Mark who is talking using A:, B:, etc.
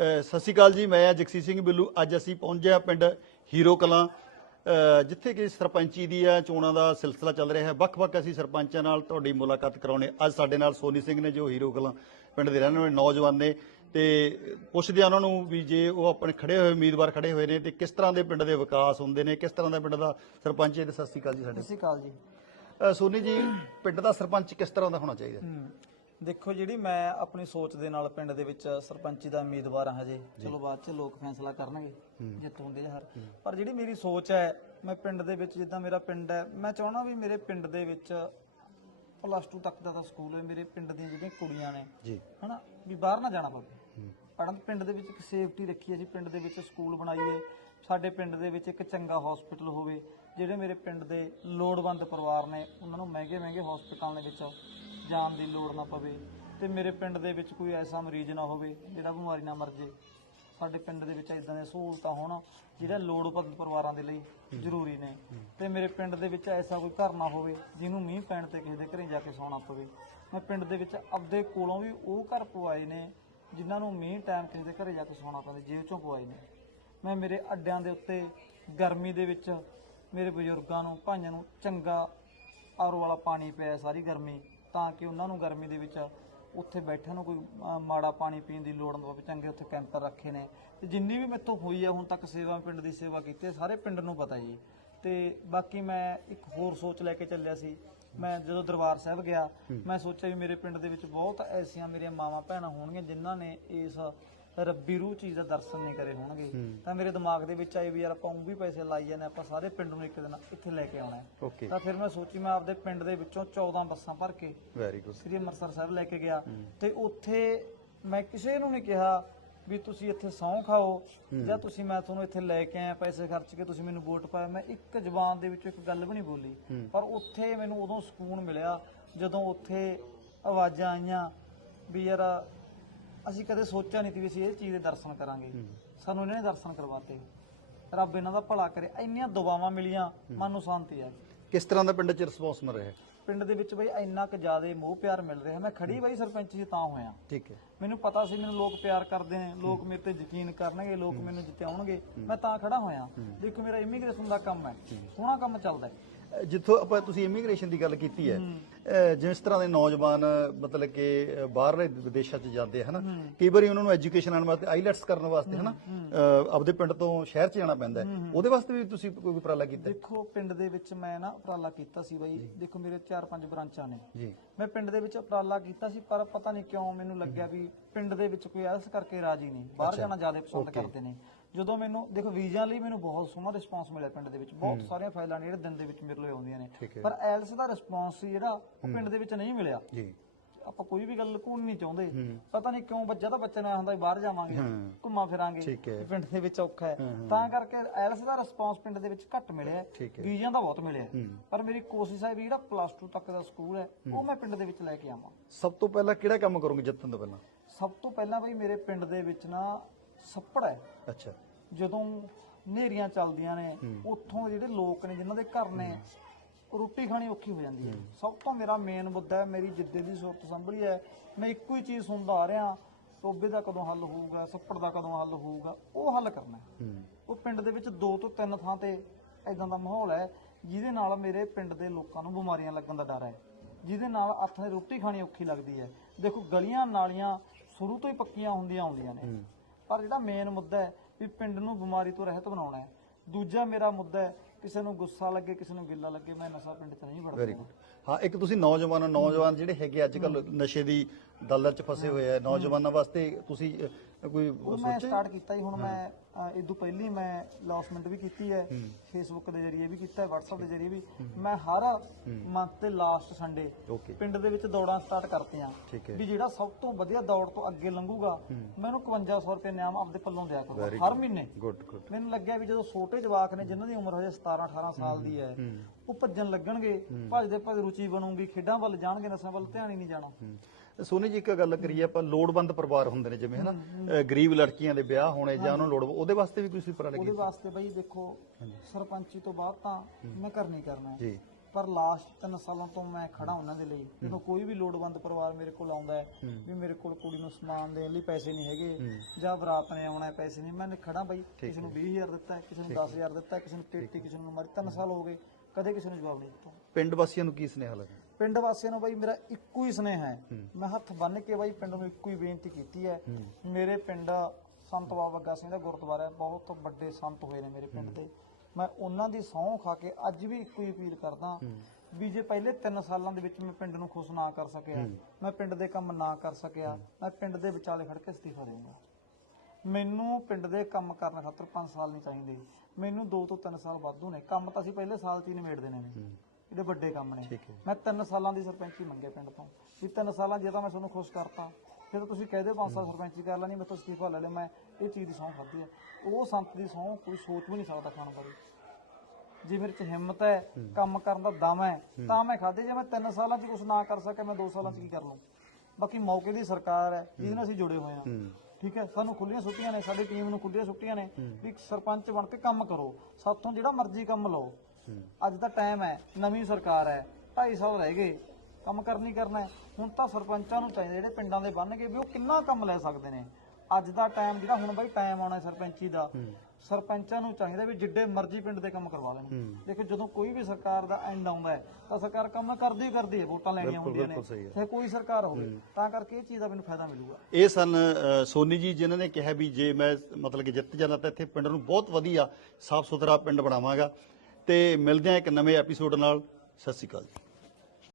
A: ਸਤਿ ਸ਼੍ਰੀ ਅਕਾਲ ਜੀ ਮੈਂ ਆ ਜਗਸੀਰ ਸਿੰਘ ਬਿੱਲੂ। ਅੱਜ ਅਸੀਂ ਪਹੁੰਚੇ ਹਾਂ ਪਿੰਡ ਹੀਰੋ ਕਲਾਂ ਜਿੱਥੇ ਕਿ ਸਰਪੰਚੀ ਦੀਆਂ ਚੋਣਾਂ ਦਾ ਸਿਲਸਿਲਾ ਚੱਲ ਰਿਹਾ ਹੈ। ਵੱਖ-ਵੱਖ ਅਸੀਂ ਸਰਪੰਚਾਂ ਨਾਲ ਤੁਹਾਡੀ ਮੁਲਾਕਾਤ ਕਰਾਉਣੇ ਅੱਜ ਸਾਡੇ ਨਾਲ ਸੋਨੀ ਸਿੰਘ ਨੇ ਜੋ ਹੀਰੋ ਕਲਾਂ ਪਿੰਡ ਦੇ ਰਹਿਣ ਵਾਲੇ ਨੌਜਵਾਨ ਨੇ ਤੇ ਪੁੱਛਦੇ ਆ ਉਹਨਾਂ ਨੂੰ ਵੀ ਜੇ ਉਹ ਆਪਣੇ ਖੜੇ ਹੋਏ ਉਮੀਦਵਾਰ ਖੜੇ ਹੋਏ ਨੇ ਤੇ ਕਿਸ ਤਰ੍ਹਾਂ ਦੇ ਪਿੰਡ ਦੇ ਵਿਕਾਸ ਹੁੰਦੇ ਨੇ ਕਿਸ ਤਰ੍ਹਾਂ ਦਾ ਪਿੰਡ ਦਾ ਸਰਪੰਚ ਹੈ ਤੇ ਸਤਿ ਸ਼੍ਰੀ ਅਕਾਲ ਜੀ ਸਾਡੇ
B: ਸਤਿ ਸ਼੍ਰੀ ਅਕਾਲ ਜੀ।
A: ਸੋਨੀ ਜੀ ਪਿੰਡ ਦਾ ਸਰਪੰਚ ਕਿਸ ਤਰ੍ਹਾਂ ਦਾ ਹੋਣਾ ਚਾਹੀਦਾ?
B: ਦੇਖੋ ਜਿਹੜੀ ਮੈਂ ਆਪਣੀ ਸੋਚ ਦੇ ਨਾਲ ਪਿੰਡ ਦੇ ਵਿੱਚ ਸਰਪੰਚੀ ਦਾ ਉਮੀਦਵਾਰ ਹਾਂ ਹਜੇ। ਚਲੋ ਬਾਅਦ ਚ ਲੋਕ ਫੈਸਲਾ ਕਰਨਗੇ ਜਿੱਤ ਹੁੰਦੇ ਜਾਂ ਹਾਰ। ਪਰ ਜਿਹੜੀ ਮੇਰੀ ਸੋਚ ਹੈ ਮੈਂ ਪਿੰਡ ਦੇ ਵਿੱਚ ਜਿੱਦਾਂ ਮੇਰਾ ਪਿੰਡ ਹੈ ਮੈਂ ਚਾਹਣਾ ਵੀ ਮੇਰੇ ਪਿੰਡ ਦੇ ਵਿੱਚ ਪਲੱਸ 2 ਤੱਕ ਦਾ ਤਾਂ ਸਕੂਲ ਹੈ ਮੇਰੇ ਪਿੰਡ ਦੀਆਂ ਜਿਹੜੀਆਂ ਕੁੜੀਆਂ ਨੇ
A: ਜੀ।
B: ਹਨਾ ਵੀ ਬਾਹਰ ਨਾ ਜਾਣਾ ਪਵੇ। ਪੜਨ ਪਿੰਡ ਦੇ ਵਿੱਚ ਇੱਕ ਸੇਫਟੀ ਰੱਖੀ ਅਸੀਂ ਪਿੰਡ ਦੇ ਵਿੱਚ ਸਕੂਲ ਬਣਾਈਏ ਸਾਡੇ ਪਿੰਡ ਦੇ ਵਿੱਚ ਇੱਕ ਚੰਗਾ ਹਸਪੀਟਲ ਹੋਵੇ ਜਿਹੜੇ ਮੇਰੇ ਪਿੰਡ ਦੇ ਲੋੜਵੰਦ ਪਰਿਵਾਰ ਨੇ ਉਹਨਾਂ ਨੂੰ ਮਹਿੰਗੇ ਮਹਿੰਗੇ ਹਸਪਤਾਲਾਂ ਦੇ ਵਿੱਚ ਜਾਣ ਦੀ ਲੋੜ ਨਾ ਪਵੇ ਤੇ ਮੇਰੇ ਪਿੰਡ ਦੇ ਵਿੱਚ ਕੋਈ ਐਸਾ ਮਰੀਜ਼ ਨਾ ਹੋਵੇ ਜਿਹੜਾ ਬਿਮਾਰੀ ਨਾਲ ਮਰ ਜੇ। ਸਾਡੇ ਪਿੰਡ ਦੇ ਵਿੱਚ ਇਦਾਂ ਦੀਆਂ ਸਹੂਲਤਾਂ ਹੋਣ ਜਿਹੜਾ ਲੋੜਵੰਦ ਪਰਿਵਾਰਾਂ ਦੇ ਲਈ ਜ਼ਰੂਰੀ ਨੇ। ਤੇ ਮੇਰੇ ਪਿੰਡ ਦੇ ਵਿੱਚ ਐਸਾ ਕੋਈ ਘਰ ਨਾ ਹੋਵੇ ਜਿਹਨੂੰ ਮੀਂਹ ਪੈਣ ਤੇ ਕਿਸੇ ਦੇ ਘਰੇ ਜਾ ਕੇ ਸੌਣਾ ਪਵੇ। ਮੈਂ ਪਿੰਡ ਦੇ ਵਿੱਚ ਆਪਦੇ ਕੋਲੋਂ ਵੀ ਉਹ ਘਰ ਪਵਾਏ ਨੇ ਜਿਨ੍ਹਾਂ ਨੂੰ ਮੀਂਹ ਟਾਈਮ ਕਿਸੇ ਦੇ ਘਰੇ ਜਾ ਕੇ ਸੌਣਾ ਪੈਂਦਾ ਜੇਬ ਚੋਂ ਪਵਾਏ ਨੇ। ਮੈਂ ਮੇਰੇ ਅੱਡਿਆਂ ਦੇ ਉੱਤੇ ਗਰਮੀ ਦੇ ਵਿੱਚ ਮੇਰੇ ਬਜ਼ੁਰਗਾਂ ਨੂੰ, ਭਾਈਆਂ ਨੂੰ ਚੰਗਾ ਆਰੋ ਵਾਲਾ ਪਾਣੀ ਪਿਆ ਸਾਰੀ ਗਰਮੀ। ਤਾਂ ਕਿ ਉਹਨਾਂ ਨੂੰ ਗਰਮੀ ਦੇ ਵਿੱਚ ਉੱਥੇ ਬੈਠਿਆਂ ਨੂੰ ਕੋਈ ਅਹ, ਮਾੜਾ ਪਾਣੀ ਪੀਣ ਦੀ ਲੋੜ ਨਾ ਪਵੇ ਚੰਗੇ ਉੱਥੇ ਕੈਂਪਰ ਰੱਖੇ ਨੇ। ਤੇ ਜਿੰਨੀ ਵੀ ਮੇਥੋਂ ਹੋਈ ਹੈ ਹੁਣ ਤੱਕ ਸੇਵਾ ਪਿੰਡ ਦੀ ਸੇਵਾ ਕੀਤੀ ਹੈ ਸਾਰੇ ਪਿੰਡ ਨੂੰ ਪਤਾ ਜੀ। ਤੇ ਬਾਕੀ ਮੈਂ ਇੱਕ ਹੋਰ ਸੋਚ ਲੈ ਕੇ ਚੱਲਿਆ ਸੀ। ਮੈਂ ਜਦੋਂ ਦਰਬਾਰ ਸਾਹਿਬ ਗਿਆ ਮੈਂ ਸੋਚਿਆ ਵੀ ਮੇਰੇ ਪਿੰਡ ਦੇ ਵਿੱਚ ਬਹੁਤ ਐਸੀਆਂ ਮੇਰੀਆਂ ਮਾਵਾਂ ਭੈਣਾਂ ਹੋਣਗੀਆਂ ਜਿਨ੍ਹਾਂ ਨੇ ਇਸ ਰੱਬੀ ਰੂਹ ਚੀਜ਼ ਦਾ ਦਰਸ਼ਨ ਨਹੀਂ ਕਰੇ ਹੋਣਗੇ। ਤਾਂ ਮੇਰੇ ਦਿਮਾਗ ਦੇ ਵਿੱਚ ਆਈ ਵੀ ਯਾਰ ਆਪਾਂ ਉਹ ਵੀ ਪੈਸੇ ਲਾਈ ਜਾਂਦੇ ਆਪਾਂ ਸਾਰੇ ਪਿੰਡ ਨੂੰ ਇੱਕ ਦਿਨ ਇੱਥੇ ਲੈ ਕੇ ਆਉਣਾ ਹੈ। ਤਾਂ ਫਿਰ ਮੈਂ ਸੋਚੀ ਮੈਂ ਆਪਦੇ ਪਿੰਡ ਦੇ ਵਿੱਚੋਂ 14 ਬੱਸਾਂ ਭਰ ਕੇ
A: ਵੈਰੀ ਗੁੱਡ
B: ਸ੍ਰੀ ਅੰਮ੍ਰਿਤਸਰ ਸਾਹਿਬ ਲੈ ਕੇ ਗਿਆ। ਤੇ ਉੱਥੇ ਮੈਂ ਕਿਸੇ ਨੂੰ ਨਹੀਂ ਕਿਹਾ ਵੀ ਤੁਸੀਂ ਇੱਥੇ ਸਹੁੰ ਖਾਓ ਜਾਂ ਤੁਸੀਂ ਮੈਂ ਤੁਹਾਨੂੰ ਇੱਥੇ ਲੈ ਕੇ ਆਇਆ ਪੈਸੇ ਖਰਚ ਕੇ ਤੁਸੀਂ ਮੈਨੂੰ ਵੋਟ ਪਾਇਆ। ਮੈਂ ਇੱਕ ਜ਼ਬਾਨ ਦੇ ਵਿੱਚੋਂ ਇੱਕ ਗੱਲ ਵੀ ਨਹੀਂ ਬੋਲੀ। ਪਰ ਉੱਥੇ ਮੈਨੂੰ ਉਦੋਂ ਸਕੂਨ ਮਿਲਿਆ ਜਦੋਂ ਉੱਥੇ ਆਵਾਜ਼ਾਂ ਆਈਆਂ ਵੀ ਯਾਰ ਅਸੀਂ ਕਦੇ ਸੋਚਿਆ ਨਹੀਂ ਸੀ ਵੀ ਅਸੀਂ ਇਹ ਚੀਜ਼ ਦੇ ਦਰਸ਼ਨ ਕਰਾਂਗੇ। ਸਾਨੂੰ ਇਹਨਾਂ ਨੇ ਦਰਸ਼ਨ ਕਰਵਾਤੇ। ਰੱਬ ਇਹਨਾਂ ਦਾ ਭਲਾ ਕਰੇ। ਇੰਨੀਆਂ ਦੁਆਵਾਂ ਮਿਲੀਆਂ ਮਨ ਨੂੰ ਸ਼ਾਂਤੀ ਹੈ
A: ਕਿਸ ਤਰ੍ਹਾਂ ਦਾ ਪਿੰਡ 'ਚ ਰਿਸਪੌਂਸ ਮਿਲ ਰਿਹਾ?
B: ਪਿੰਡ ਦੇ ਵਿੱਚ ਬਈ ਇੰਨਾ ਕੁ ਜ਼ਿਆਦਾ ਮੋਹ ਪਿਆਰ ਮਿਲ ਰਿਹਾ। ਮੈਂ ਖੜੀ ਬਈ ਸਰਪੰਚ ਜੀ ਤਾਂ ਹੋਇਆ।
A: ਠੀਕ ਹੈ।
B: ਮੈਨੂੰ ਪਤਾ ਸੀ ਮੈਨੂੰ ਲੋਕ ਪਿਆਰ ਕਰਦੇ ਨੇ ਲੋਕ ਮੇਰੇ ਤੇ ਯਕੀਨ ਕਰਨਗੇ ਲੋਕ ਮੈਨੂੰ ਜਿੱਤਿਆਉਣਗੇ ਮੈਂ ਤਾਂ ਖੜਾ ਹੋਇਆ। ਦੇਖੋ ਮੇਰਾ ਇਮੀਗ੍ਰੇਸ਼ਨ ਦਾ ਕੰਮ ਹੈ। ਸੋਹਣਾ ਕੰਮ ਚੱਲਦਾ ਹੈ।
A: ਜਿੱਥੋਂ ਆਪਾਂ ਤੁਸੀਂ ਇਮੀਗ੍ਰੇਸ਼ਨ ਦੀ ਗੱਲ ਕੀਤੀ ਹੈ ਜਿਸ ਤਰ੍ਹਾਂ ਦੇ ਨੌਜਵਾਨ ਮਤਲਬ ਕਿ ਬਾਹਰਲੇ ਵਿਦੇਸ਼ਾਂ 'ਚ ਜਾਂਦੇ ਹਨ? ਕਈ ਵਾਰੀ ਉਹਨਾਂ ਨੂੰ ਐਜੂਕੇਸ਼ਨ ਆਉਣ ਵਾਸਤੇ ਆਈਲੈਟਸ ਕਰਨ ਵਾਸਤੇ ਹਨਾ? ਆਪਦੇ ਪਿੰਡ ਤੋਂ ਸ਼ਹਿਰ 'ਚ ਜਾਣਾ ਪੈਂਦਾ ਉਹਦੇ ਵਾਸਤੇ ਵੀ ਤੁਸੀਂ ਕੋਈ ਉਪਰਾਲਾ ਕੀਤਾ?
B: ਦੇਖੋ ਪਿੰਡ ਦੇ ਵਿੱਚ ਮੈਂ ਨਾ ਉਪਰਾਲਾ ਕੀਤਾ ਸੀ ਬਈ ਦੇਖੋ ਮੇਰੇ 4-5 ਬ੍ਰਾਂਚਾਂ ਨੇ।
A: ਜੀ।
B: ਮੈਂ ਪਿੰਡ ਦੇ ਵਿੱਚ ਉਪਰਾਲਾ ਕੀਤਾ ਸੀ ਪਰ ਪਤਾ ਨਹੀਂ ਕਿਉਂ ਮੈਨੂੰ ਲੱਗਿਆ ਵੀ ਪਿੰਡ ਦੇ ਵਿੱਚ ਕੋਈ ਐਲਸ ਕਰਕੇ ਰਾਜੀ ਨਹੀਂ। ਬਾਹਰ ਜਾਣਾ ਜ਼ਿਆਦਾ ਪਸੰਦ ਕਰਦੇ ਨੇ। ਜਦੋਂ ਮੈਨੂੰ ਦੇਖੋ ਵੀਜ਼ਾ ਲਈ ਮੈਨੂੰ ਬਹੁਤ ਸੋਹਣਾ ਰਿਸਪਾਂਸ ਮਿਲਿਆ ਪਿੰਡ ਦੇ ਵਿੱਚ। ਬਹੁਤ ਸਾਰੀਆਂ ਫਾਈਲਾਂ ਨੇ ਜਿਹੜੇ ਦਿਨ ਦੇ ਵਿੱਚ ਮੇਰੇ ਲਈ ਆਉਂਦੀਆਂ ਨੇ। ਪਰ ਐਲਸ ਦਾ ਰਿਸਪਾਂਸ ਸੀ ਜਿਹੜਾ ਉਹ ਪਿੰਡ ਦੇ ਵਿੱਚ ਨਹੀਂ ਮਿਲਿਆ।
A: ਜੀ।
B: ਆਪਾਂ ਕੋਈ ਵੀ ਗੱਲ ਲੁਕਾਉਣੀ ਨਹੀਂ ਚਾਹੁੰਦੇ। ਪਤਾ ਨਹੀਂ ਕਿਉਂ ਬੱਚਾ ਤਾਂ ਬੱਚੇ ਨਾਲ ਹੁੰਦਾ ਬਾਹਰ ਜਾਵਾਂਗੇ ਘੁੰਮਾ ਫਿਰਾਂਗੇ। ਪਿੰਡ ਦੇ ਵਿੱਚ ਔਖਾ ਹੈ। ਤਾਂ ਕਰਕੇ ਐਲਸ ਦਾ ਰਿਸਪਾਂਸ ਪਿੰਡ ਦੇ ਵਿੱਚ ਘੱਟ ਮਿਲਿਆ। ਵੀਜ਼ਿਆਂ ਦਾ ਬਹੁਤ ਮਿਲਿਆ ਪਰ ਮੇਰੀ ਕੋਸ਼ਿਸ਼ ਹੈ ਵੀ ਜਿਹੜਾ ਪਲੱਸ 2 ਤੱਕ ਦਾ ਸਕੂਲ ਹੈ। ਉਹ ਮੈਂ ਪਿੰਡ ਦੇ ਵਿੱਚ ਲੈ ਕੇ ਆਵਾਂ।
A: ਸਭ ਤੋਂ ਪਹਿਲਾਂ ਕਿਹੜਾ ਕੰਮ ਕਰੋਗੇ ਜਿੱਤਣ ਤੋਂ ਪਹਿਲਾਂ?
B: ਸਭ ਤੋਂ ਪਹਿਲਾਂ ਬਈ ਮੇਰੇ ਪਿੰਡ ਦੇ ਵਿੱਚ ਨਾ ਸੱਪੜ ਹੈ।
A: ਅੱਛਾ।
B: ਜਦੋਂ ਨੇਰੀਆਂ ਚੱਲਦੀਆਂ ਨੇ ਉੱਥੋਂ ਜਿਹੜੇ ਲੋਕ ਨੇ ਜਿਨ੍ਹਾਂ ਦੇ ਘਰ ਨੇ ਰੋਟੀ ਖਾਣੀ ਔਖੀ ਹੋ ਜਾਂਦੀ ਹੈ। ਸਭ ਤੋਂ ਮੇਰਾ ਮੇਨ ਮੁੱਦਾ ਹੈ ਮੇਰੀ ਜਿੱਦੇ ਦੀ ਸੁਰਤ ਸੰਭਲੀ ਹੈ। ਮੈਂ ਇੱਕੋ ਹੀ ਚੀਜ਼ ਸੁਣਦਾ ਆ ਰਿਹਾ ਟੋਬੇ ਦਾ ਕਦੋਂ ਹੱਲ ਹੋਊਗਾ ਸੱਪੜ ਦਾ ਕਦੋਂ ਹੱਲ ਹੋਊਗਾ ਉਹ ਹੱਲ ਕਰਨਾ ਉਹ ਪਿੰਡ ਦੇ ਵਿੱਚ ਦੋ ਤੋਂ ਤਿੰਨ ਥਾਂ ਤੇ ਐਦਾਂ ਦਾ ਮਾਹੌਲ ਹੈ ਜਿਹਦੇ ਨਾਲ ਮੇਰੇ ਪਿੰਡ ਦੇ ਲੋਕਾਂ ਨੂੰ ਬਿਮਾਰੀਆਂ ਲੱਗਣ ਦਾ ਡਰ ਹੈ। ਜਿਹਦੇ ਨਾਲ ਹੱਥ ਨੇ ਰੋਟੀ ਖਾਣੀ ਔਖੀ ਲੱਗਦੀ ਹੈ। ਦੇਖੋ ਗਲੀਆਂ ਨਾਲੀਆਂ ਸ਼ੁਰੂ ਤੋਂ ਹੀ ਪੱਕੀਆਂ ਹੁੰਦੀਆਂ ਆਉਂਦੀਆਂ ਨੇ। ਪਰ ਜਿਹੜਾ ਮੇਨ ਮੁੱਦਾ ਹੈ ਵੀ ਪਿੰਡ ਨੂੰ ਬਿਮਾਰੀ ਤੋਂ ਰਹਿਤ ਬਣਾਉਣਾ ਹੈ। ਦੂਜਾ ਮੇਰਾ ਮੁੱਦਾ ਹੈ, ਕਿਸੇ ਨੂੰ ਗੁੱਸਾ ਲੱਗੇ, ਕਿਸੇ ਨੂੰ ਗਿੱਲਾ ਲੱਗੇ, ਮੈਂ ਨਸ਼ਾ ਪਿੰਡ 'ਚ ਨਹੀਂ
A: ਵੈਰੀ ਗੁੱਡ ਹਾਂ, ਇੱਕ ਤੁਸੀਂ ਨੌਜਵਾਨ ਨੌਜਵਾਨ ਜਿਹੜੇ ਹੈਗੇ ਅੱਜ ਕੱਲ ਨਸ਼ੇ ਦੀ ਦਲਦਲ 'ਚ ਫਸੇ ਹੋਏ ਆ ਨੌਜਵਾਨਾਂ ਵਾਸਤੇ ਤੁਸੀਂ ਅ, ਕੋਈ
B: ਉਹ ਮੈਂ ਸਟਾਰਟ ਕੀਤਾ ਹੀ ਹੁਣ ਮੈਂ ਇਦੋਂ ਪਹਿਲੀ ਮੈਂ ਲੌਸਮੈਂਟ ਵੀ ਕੀਤੀ ਹੈ ਫੇਸਬੁੱਕ ਦੇ ਜਰੀਏ ਵੀ ਕੀਤਾ ਹੈ WhatsApp ਦੇ ਜਰੀਏ ਵੀ। ਮੈਂ ਹਰ ਮੰਥ ਤੇ ਲਾਸਟ ਸੰਡੇ ਪਿੰਡ ਦੇ ਵਿੱਚ ਦੌੜਾਂ ਸਟਾਰਟ
A: ਠੀਕ ਹੈ।
B: ਵੀ ਜਿਹੜਾ ਸਭ ਤੋਂ ਵਧੀਆ ਦੌੜ ਤੋਂ ਅੱਗੇ ਲੰਘੂਗਾ ਮੈਨੂੰ 5100 ਰੁਪਏ ਇਨਾਮ ਆਪਦੇ ਪੱਲੋਂ ਦਿਆ ਕਰੂਗਾ ਹਰ ਮਹੀਨੇ।
A: ਗੁੱਡ ਗੁੱਡ
B: ਮੈਨੂੰ ਲੱਗਿਆ ਵੀ ਜਦੋਂ ਛੋਟੇ ਜਵਾਕ ਨੇ ਜਿਨ੍ਹਾਂ ਦੀ ਉਮਰ ਹਜੇ 17 18 ਸਾਲ ਦੀ ਹੈ ਉਹ ਭੱਜਣ ਲੱਗਣਗੇ ਭੱਜਦੇ ਭੱਜ ਰੁਚੀ ਬਣੂਗੀ ਖੇਡਾਂ ਵੱਲ ਜਾਣਗੇ ਨਸਾਂ ਵੱਲ ਧਿਆਨ ਹੀ ਨਹੀਂ ਜਾਣਾ।
A: ਸੋਨੀ ਜੀ ਇੱਕ ਗੱਲ ਕਰੀਏ ਆਪਾਂ ਲੋੜਵੰਦ ਪਰਿਵਾਰ ਹੁੰਦੇ ਨੇ ਜਿਵੇਂ ਹਨਾ? ਗਰੀਬ ਲੜਕੀਆਂ ਦੇ ਵਿਆਹ ਹੋਣੇ ਜਾਂ ਉਹਨਾਂ ਲੋੜ ਉਹਦੇ ਵਾਸਤੇ ਵੀ ਤੁਸੀਂ ਉਪਰਾਲੇ
B: ਉਹਦੇ
A: ਕੀਤੇ
B: ਵਾਸਤੇ ਬਈ ਦੇਖੋ ਸਰਪੰਚੀ ਤੋਂ ਬਾਅਦ ਤਾਂ ਮੈਂ ਕਰਨੀ ਕਰਨਾ।
A: ਜੀ।
B: ਪਰ ਲਾਸਟ 3 ਸਾਲਾਂ ਤੋਂ ਮੈਂ ਖੜਾ ਉਹਨਾਂ ਦੇ ਲਈ। ਜਦੋਂ ਕੋਈ ਵੀ ਲੋੜਵੰਦ ਪਰਿਵਾਰ ਮੇਰੇ ਕੋਲ ਆਉਂਦਾ ਹੈ ਵੀ ਮੇਰੇ ਕੋਲ ਕੁੜੀ ਨੂੰ ਸਮਾਨ ਦੇਣ ਲਈ ਪੈਸੇ ਨਹੀਂ ਹੈਗੇ ਜਾਂ ਬਰਾਤ ਨੇ ਆਉਣਾ ਪੈਸੇ ਨਹੀਂ ਮੈਂ ਖੜਾ ਬਾਈ। ਕਿਸੇ ਨੂੰ 20000 ਦਿੱਤਾ ਕਿਸੇ ਨੂੰ 10000 ਦਿੱਤਾ ਕਿਸੇ ਨੂੰ 33 ਕਿਸੇ ਨੂੰ ਮਰ 3 ਸਾਲ ਹੋ ਗਏ ਕਦੇ ਕਿਸੇ ਨੂੰ ਜਵਾਬ ਨਹੀਂ ਦਿੱਤਾ।
A: ਪਿੰਡ ਵਾਸੀਆਂ ਨੂੰ ਕੀ ਸੁਨੇਹਾ ਲੱਗਦਾ?
B: ਪਿੰਡ ਵਾਸੀਆਂ ਨੂੰ ਬਾਈ ਮੇਰਾ ਇੱਕੋ ਹੀ ਸੁਨੇਹਾ ਹੈ। ਮੈਂ ਹੱਥ ਬੰਨ੍ਹ ਕੇ ਬਾਈ ਪਿੰਡ ਨੂੰ ਇੱਕੋ ਹੀ ਬੇਨਤੀ ਕੀਤੀ ਹੈ। ਮੇਰੇ ਪਿੰਡ ਸੰਤ ਬਾਬਾ ਬੱਗਾ ਸਿੰਘ ਦਾ ਗੁਰਦੁਆਰਾ ਹੈ। ਬਹੁਤ ਵੱਡੇ ਸੰਤ ਹੋਏ ਨੇ ਮੇਰੇ ਪਿੰਡ ਦੇ। ਮੈਂ ਉਹਨਾਂ ਦੀ ਸਹੁੰ ਖਾ ਕੇ ਅੱਜ ਵੀ ਇੱਕੋ ਹੀ ਅਪੀਲ ਕਰਦਾ ਵੀ ਜੇ ਪਹਿਲੇ 3 ਸਾਲਾਂ ਦੇ ਵਿੱਚ ਮੈਂ ਪਿੰਡ ਨੂੰ ਖੁਸ਼ ਨਾ ਕਰ ਸਕਿਆ ਮੈਂ ਪਿੰਡ ਦੇ ਕੰਮ ਨਾ ਕਰ ਸਕਿਆ ਮੈਂ ਪਿੰਡ ਦੇ ਵਿਚਾਲੇ ਖੜ ਕੇ ਅਸਤੀਫਾ ਦੇਵਾਂਗਾ ਮੈਨੂੰ ਪਿੰਡ ਦੇ ਕੰਮ ਕਰਨ ਖਾਤਰ 5 ਸਾਲ ਨਹੀਂ ਚਾਹੀਦੇ। ਮੈਨੂੰ 2 ਤੋਂ 3 ਸਾਲ ਵਾਧੂ ਨੇ। ਕੰਮ ਤਾਂ ਅਸੀਂ ਪਹਿਲੇ ਸਾਲ 'ਚ ਹੀ ਨਿਬੇੜ ਦੇਣੇ ਨੇ ਜਿਹੜੇ ਵੱਡੇ ਕੰਮ ਨੇ।
A: ਠੀਕ ਹੈ।
B: ਮੈਂ 3 ਸਾਲਾਂ ਦੀ ਸਰਪੰਚੀ ਮੰਗਿਆ ਪਿੰਡ ਤੋਂ। ਵੀ 3 ਸਾਲਾਂ ਜੇ ਤਾਂ ਮੈਂ ਤੁਹਾਨੂੰ ਖੁਸ਼ ਕਰਤਾ ਫਿਰ ਤੁਸੀਂ ਕਹਿ ਦਿਓ 5 ਸਾਲ ਸਰਪੰਚੀ ਕਰ ਲੈਣੀ ਮੈਂ ਤਾਂ ਅਸਤੀਫਾ ਲੈ ਲਿਆ ਮੈਂ ਇਹ ਚੀਜ਼ ਦੀ ਸਹੁੰ ਖਾਧੀ ਹੈ। ਉਹ ਸੰਤ ਦੀ ਸਹੁੰ ਕੋਈ ਸੋਚ ਵੀ ਨਹੀਂ ਸਕਦਾ ਖਾਣ ਬਾਰੇ। ਜੇ ਮੇਰੇ 'ਚ ਹਿੰਮਤ ਹੈ ਕੰਮ ਕਰਨ ਦਾ ਦਮ ਹੈ ਤਾਂ ਮੈਂ ਖਾਧੀ ਜੇ ਮੈਂ 3 ਸਾਲਾਂ 'ਚ ਕੁਝ ਨਾ ਕਰ ਸਕਿਆ ਮੈਂ 2 ਸਾਲਾਂ 'ਚ ਕੀ ਕਰ ਲਵਾਂ? ਬਾਕੀ ਮੌਕੇ ਦੀ ਸਰਕਾਰ ਹੈ ਜਿਹਦੇ ਨਾਲ ਅਸੀਂ ਜੁੜੇ ਹੋਏ ਹਾਂ। ਠੀਕ ਹੈ ਸਾਨੂੰ ਖੁੱਲੀਆਂ ਛੁੱਟੀਆਂ ਨੇ ਸਾਡੀ ਟੀਮ ਨੂੰ ਖੁੱਲੀਆਂ ਛੁੱਟੀਆਂ ਨੇ। ਵੀ ਸਰਪੰਚ ਬਣ ਕੇ ਕੰਮ ਕਰੋ। ਸਾਥੋਂ ਜਿਹੜਾ ਮਰਜ਼ੀ ਕੰਮ ਲਓ। ਅੱਜ ਦਾ ਟਾਈਮ ਹੈ ਨਵੀਂ ਸਰਕਾਰ ਹੈ 2.5 ਸਾਲ ਰਹਿ ਗਏ ਕੰਮ ਕਰਨੀ ਕਰਨਾ ਹੁਣ ਤਾਂ ਸਰਪੰਚਾਂ ਨੂੰ ਚਾਹੀਦਾ ਜਿਹੜੇ ਪਿੰਡਾਂ ਦੇ ਬਣ ਕੇ ਵੀ ਉਹ ਕਿੰਨਾ ਕੰਮ ਲੈ ਸਕਦੇ ਨੇ। ਅੱਜ ਦਾ ਟਾਈਮ ਜਿਹੜਾ ਹੁਣ ਬਈ ਟਾਈਮ ਆਉਣਾ ਸਰਪੰਚੀ ਦਾ। ਸਰਪੰਚਾਂ ਨੂੰ ਚਾਹੀਦਾ ਵੀ ਜਿੱਡੇ ਮਰਜ਼ੀ ਪਿੰਡ ਦੇ ਕੰਮ ਕਰਵਾ ਲੈਣ। ਦੇਖੋ ਜਦੋਂ ਕੋਈ ਵੀ ਸਰਕਾਰ ਦਾ ਐਂਡ ਆਉਂਦਾ ਹੈ ਤਾਂ ਸਰਕਾਰ ਕੰਮ ਕਰਦੀ ਹੀ ਕਰਦੀ ਹੈ ਵੋਟਾਂ ਲੈਣੀਆਂ ਹੁੰਦੀਆਂ ਨੇ। ਚਾਹੇ ਕੋਈ ਸਰਕਾਰ ਹੋਵੇ ਤਾਂ ਕਰਕੇ ਇਹ ਚੀਜ਼ ਦਾ ਮੈਨੂੰ ਫਾਇਦਾ ਮਿਲੂਗਾ।
A: ਇਹ ਸਨ ਸੋਨੀ ਜੀ ਜਿਨ੍ਹਾਂ ਨੇ ਕਿਹਾ ਵੀ ਜੇ ਮੈਂ ਮਤਲਬ ਕਿ ਜਿੱਤ ਜਾਂਦਾ ਤਾਂ ਇੱਥੇ ਪਿੰਡ ਨੂੰ ਬਹੁਤ ਵਧੀਆ ਸਾਫ਼ ਸੁਥਰਾ ਪਿੰਡ ਬਣਾਵਾਂਗਾ। ਤੇ ਮਿਲਦੇ ਹਾਂ ਇੱਕ ਨਵੇਂ ਐਪੀਸੋਡ ਨਾਲ। ਸਤਿ ਸ਼੍ਰੀ ਅਕਾਲ ਜੀ।